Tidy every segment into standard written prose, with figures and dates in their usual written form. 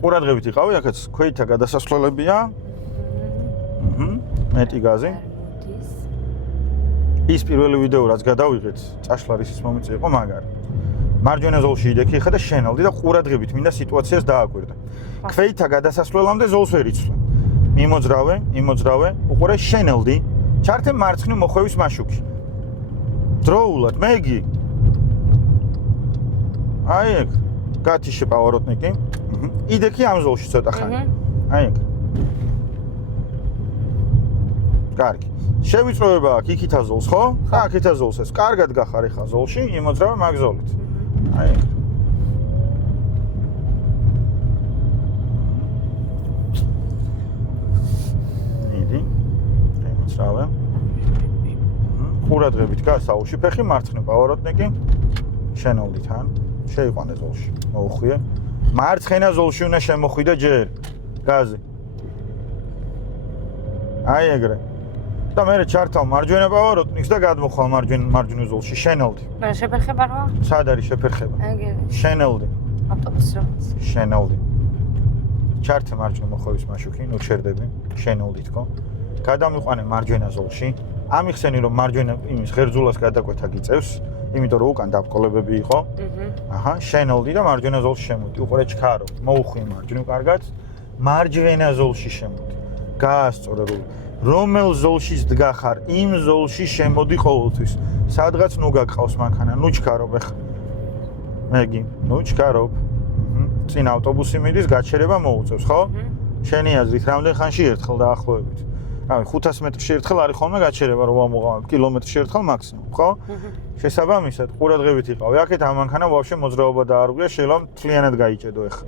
ყურადღებით იყავი, აქაც ქვეითა გადასასვლელებია. მეტი გაზი. ის პირველი ვიდეო რაც გადავიღეთ, ჭაშლარისის მომიწე იყო მაგარი. მარჯვენა ზოლში იდექი ხა და შენელდი და ყურადღებით მინდა სიტუაციას დააკვირდა. ქვეითა გადასასვლელამდე ზოლს ვერ იცვლე. იმოძრავე, უყურე შენელდი. ჩართე მარცხნივ მოხვევის მაშუქი. დროულად, მეგი. აი ეგ. გათიშე პავაროტნიკი. იდექი ამ ზოლში ცოტა ხანი. აი ეგ. კარგი. შევიწროება აქ იქითა ზოლს, ხო? ხა აქითა ზოლს ეს. კარგად გახარ ხა ზოლში, იმოძრავე მაგ ზოლით. აი ეგ. მიდი. იმოძრავე. ყურადღებით გასაუში ფეხი მარცხნივ პავაროტნიკი. შენოლდი თან. შეიყვანე ზოლში. მოუხვიე. მარცხენა ზოლში უნდა შემოხვიდე ჯერ. გაზი. აი ეგრე. და მე ჩართავ მარჯვენა პავაროტნიკს და გადმოხვალ მარჯვენა ზოლში. შენელდი. მე შეფერხება რა? სად არის შეფერხება? ეგრე. შენელდი. ავტობუსი რაღაც. შენელდი. ჩართე მარჯვენა მოხვევის მაშუქი, ნუ ჩერდები. შენელდი თქო. გადამიყვანე მარჯვენა ზოლში. ამიხსენი რომ მარჯვენა იმის ღერძულას გადაკვეთა გიწევს, იმიტომ რომ უკან დაბკოლებები იყო. აჰა, შენელდი და მარჯვენა ზოლში შემოდი. უყურე ჩქარო. მოუხვი მარჯვნივ კარგად. მარჯვენა ზოლში შემოდი. გაასწორე რომელ ზოლშიც დგახარ, იმ ზოლში შემოდი ყოველთვის. სადღაც ნუ გაგყავს მანქანა, ნუ ჩქარობ ახლა. მეგი, ნუ ჩქარობ. წინ ავტობუსი მიდის, გაჩერება მოუწევს, ხო? შენი აზრით, რამდენ ხანში ერთხელ დაახლოებით? რავი, 500 მეტრში ერთხელ არის ხოლმე გაჩერება, რომ ამოყავ კილომეტრში ერთხელ მაქსიმუმ, ხო? შესაბამისად, ყურადღებით იყავი. აქეთ ამ მანქანა ვაფშე მოძრაობა დაარღვია, შეიძლება მთლიანად გაიჭედო ახლა.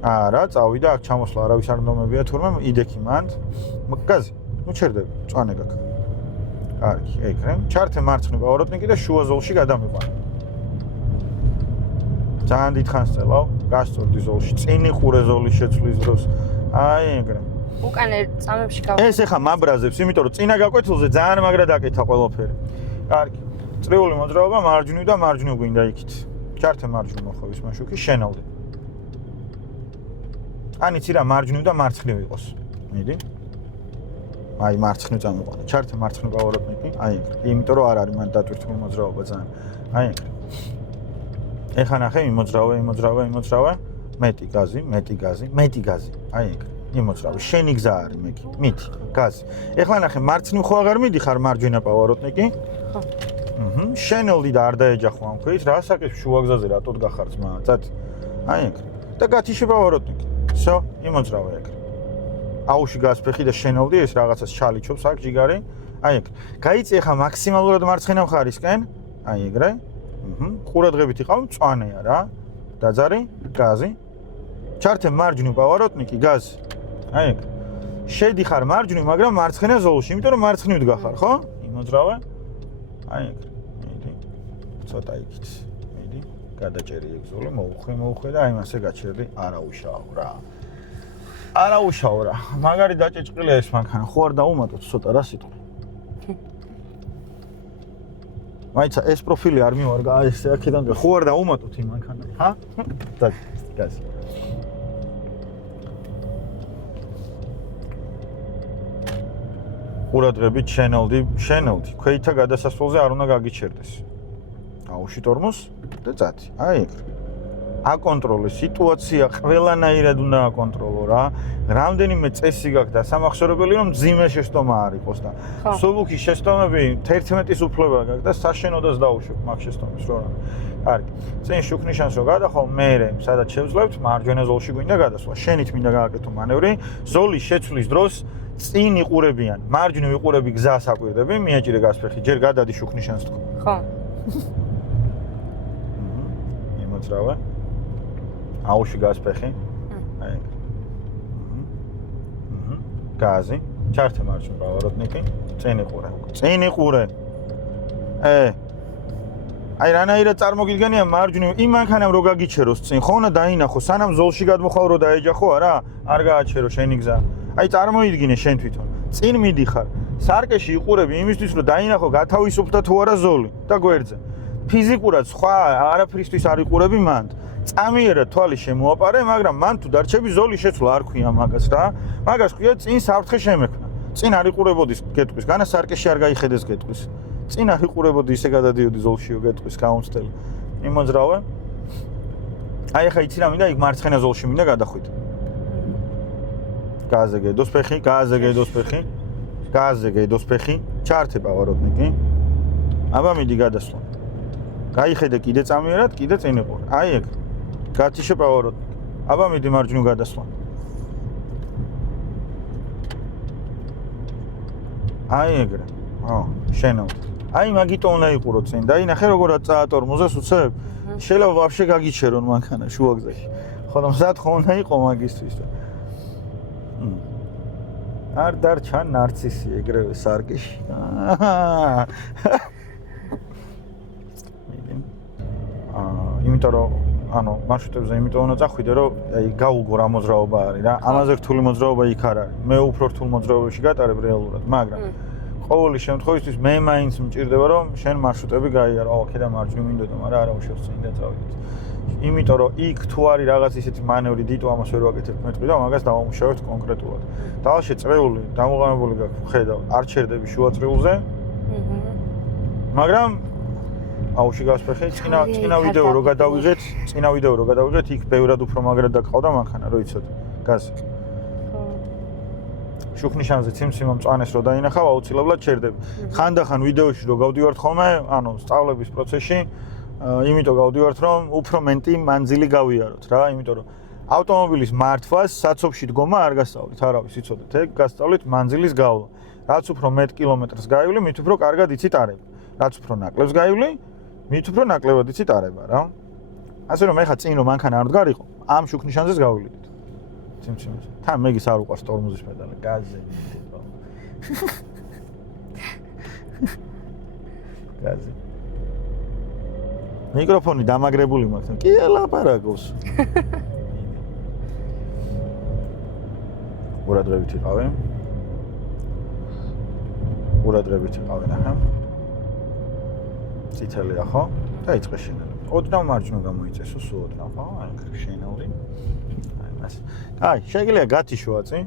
არა, წავიდა, აქ ჩამოსვლა არავის არ ნომებია თურმე იდექი მანდ. გაზი, ნუ ჩერდები, წვანე გაქ. კარგი, ეგრე. ჩართე მარცხნივ პავაროტნიკი და შუა ზოლში გადამიყვანე. ძალიან დიდხანს წელავ, გასწორდი ზოლში, წინ იყურე ზოლის შეცვლის დროს. აი ეგრე. უკან წამებში გავა. ეს ეხა მაბრაზებს, იმიტომ რომ წინა გაკვეთილზე ძალიან მაგრად აკეთა ყველაფერი. კარგი. წრიული მოძრაობა მარჯვნივ და მარჯვნივ გვინდა იქით. ჩართე მარჯვნივ მოხვევის მაშუქი, შენელდი. ანიცი რა მარჯვნივ და მარცხნივ იყოს. მიდი. აი მარცხნივ წამიყვანე. ჩართე მარცხნივ პავაროტნიკი. აი ეგრე. იმიტომ რომ არ არის მან დატვირთული მოძრაობა ძალიან. აი ეგრე. ეხა ნახე იმოძრავე. მეტი გაზი. აი ეგრე. იმოძრავე. შენი გზა არის მეგი. მიდი. გაზი. ეხლა ნახე მარცხნივ ხო აღარ მიდიხარ მარჯვენა პავაროტნიკი? ხო. შენელდი და არ დაეჯახო ამ ქვით. რა საკეთებ შუა გზაზე რატოდ გახარ ძმა? წად. აი ეგრე. და გათიშე პავაროტნიკი. всё, იმოძრავე ეგრე. აუში გასფეხი და შენელდი ეს რაღაცას ჩალიჩობს აქ ჯიგარი. აი ეგრე. გაიწი ახლა მაქსიმალურად მარცხენა მხარისკენ. აი ეგრე. ყურადღებით იყავ, მწვანეა რა. დაძარი, გაზი. ჩართე მარჯვნივ პავაროტნიკი, გაზი. აი ეგრე. შედიხარ მარჯვნივ, მაგრამ მარცხენა ზოლში, იმიტომ რომ მარცხნივ დგახარ, ხო? იმოძრავე. აი ეგრე. მიდი. ცოტა იქით. მიდი. გადაჭერი ეგ ზოლი, მოუხვე და აი მასე გაჩერდი, არაუშავ რა. მაგარი დაჭეჭყილია ეს მანქანა, ხო არ დაუმატოთ ცოტა რა სიტყვა. მაიცა ეს პროფილი არ მივარგა, ეს აქედან ხო არ დაუმატოთ იმ მანქანა, ჰა? გაზი. ყურადღებით შენელდი. ქვეითა გადასასვლელზე არ უნდა გაგიჩერდეს. აუში ტორმოს და წადი. აი ეგრე. აკონტროლე სიტუაცია, ყველანაირად უნდა აკონტროლო რა. რამდენიმე წესი გაქვს და სამახსოვრებელი რომ მძიმე შეცდომა არ იყოს და სულუქი შეცდომები 11-ის უფლება გაქვს და საშენოდაც დაუშვებ მაგ შეცდომებს რო რა. კარგი. წინ შუქნიშანს რო გადახვალ, მერე სადაც შევძლებთ, მარჯვენა ზოლში გვინდა გადასვლა. შენით მინდა გააკეთო მანევრი. ზოლის შეცვლის დროს წინ იყურებიან, მარჯვნივ იყურები გზას აკვირდები, მიაჭირე გასფეხი, ჯერ გადადი შუქნიშანს თქო. ხო. იმოძრავე. აუში გასფეხი. აი ეგ. გაზი. ჩართე მარჯვნივ პავაროტნიკი. წინ იყურე. აი რანაირად წარმოგიდგენია მარჯვნივ იმ მანქანამ რო გაგიჩეროს წინ, ხო უნდა დაინახო, სანამ ზოლში გადმოხვალ რო დაეჯახო არა, არ გააჩერო შენი გზა. აი წარმოიდგინე შენ თვითონ. წინ მიდიხარ, სარკეში იყურები იმისთვის რომ დაინახო გათავისუფლდა თუ არა ზოლი და გვერდზე. ფიზიკურად სხვა არაფრისთვის არ იყურები მანდ. წამიერად თვალი შემოაპარე, მაგრამ მან თუ დარჩები ზოლი შეცვლა არ ქვია მაგას რა. მაგას ქვია წინ საფრთხე შემექმნა. წინ არ იყურებოდის გეტყვის, განა სარკეში არ გაიხედეს გეტყვის. წინ არ იყურებოდი ისე გადადიოდი ზოლშიო გეტყვის გაუნცდელი. იმოძრავე. აი ახლა იცი რა მინდა, იქ მარცხენა ზოლში მინდა გადახვიდე. გაზზე გედოს ფეხი, გაზზე გედოს ფეხი. გაზზე გედოს ფეხი, ჩართე პავაროტნიკი. აბა მიდი გადასვლა. გაიხედე კიდე წამიერად, კიდე წინ იყურე. აი ეგ. გათიშე პავაროტნიკი. აბა მიდი მარჯვნივ გადასვლა. აი ეგრე. შენავთ. აი მაგიტო უნდა იყურო წინ. და ინახე როგორ წაატორმოზეს უცებ. შეიძლება ვაფშე გაგიჩერონ მანქანა შუაგზაში. ხოლო მზად ხო უნდა იყო მაგისთვის. არ დარჩა ნარცისი ეგრევე სარკეში. იმიტომ რომ ანუ მარშრუტებზე იმიტომ უნდა წახვიდე რომ აი გაუგო რა მოძრაობა არის რა. ამაზე რთული მოძრაობა იქ არ არის. მე უფრო რთულ მოძრაობაში გატარებ რეალურად, მაგრამ ყოველი შემთხვევისთვის მე მაინც მჭირდება რომ შენ მარშრუტები გაიარო. აუ, აქედან მარჯვნივ მინდოდა, მაგრამ არა უშავს წინ და წავიდეთ. იმიტომ რომ იქ თუ არის რაღაც ისეთი მანევრი დიტო ამას ვერ ვაკეთებ მეტყვი და მაგას დავამუშავებთ კონკრეტულად. დალში წრეული, დამოყენებული გაქვს, ხედავ, არ ჩერდები შუა წრიულზე. მაგრამ აუში გასფეხე, წინა ვიდეო რო გადავიღეთ, იქ ბევრად უფრო მაგრად დაგყავდა მანქანა, რო იცოდი. გაზი. შუქნიშანზე ციმციმო მწვანეს რო დაინახავ, აუცილებლად ჩერდები. ხანდახან ვიდეოში რო გავდივართ ხოლმე, ანუ სწავლების პროცესში, იმიტომ გავდივართ, რომ უფრო მეტი მანძილი გავიაროთ რა, იმიტომ რომ ავტომობილის მართვას საცობში დგომა არ გასწავლით, არავის იცოდეთ, ეგ გასწავლით მანძილის გავლა. რაც უფრო მეტ კილომეტრს გაივლი, მით უფრო კარგად იცით არება. რაც უფრო ნაკლებს გაივლი, მით უფრო ნაკლებად იცით არება რა. ასე რომ ეხა წინ რომ მანქანა არ მდგარიყო, ამ შუქნიშანზეც გავივლიდით. ციმციმეზე. თან მეგის არ უყვარს ტორმოზის პედალი, გაზზე. გაზზე. მიკროფონი დამაგრებული მაქვს. კი ელაპარაკოს. ყურადღებით იყავე. ნახე. ციტელია ხო? დაიწყე შენელი. ოდნავ მარჯვნივ გამოიწესო, სულ ოდნავ ხო? აი, შენელი. აი მას. აი, შეგიძლია გათიშოა წინ.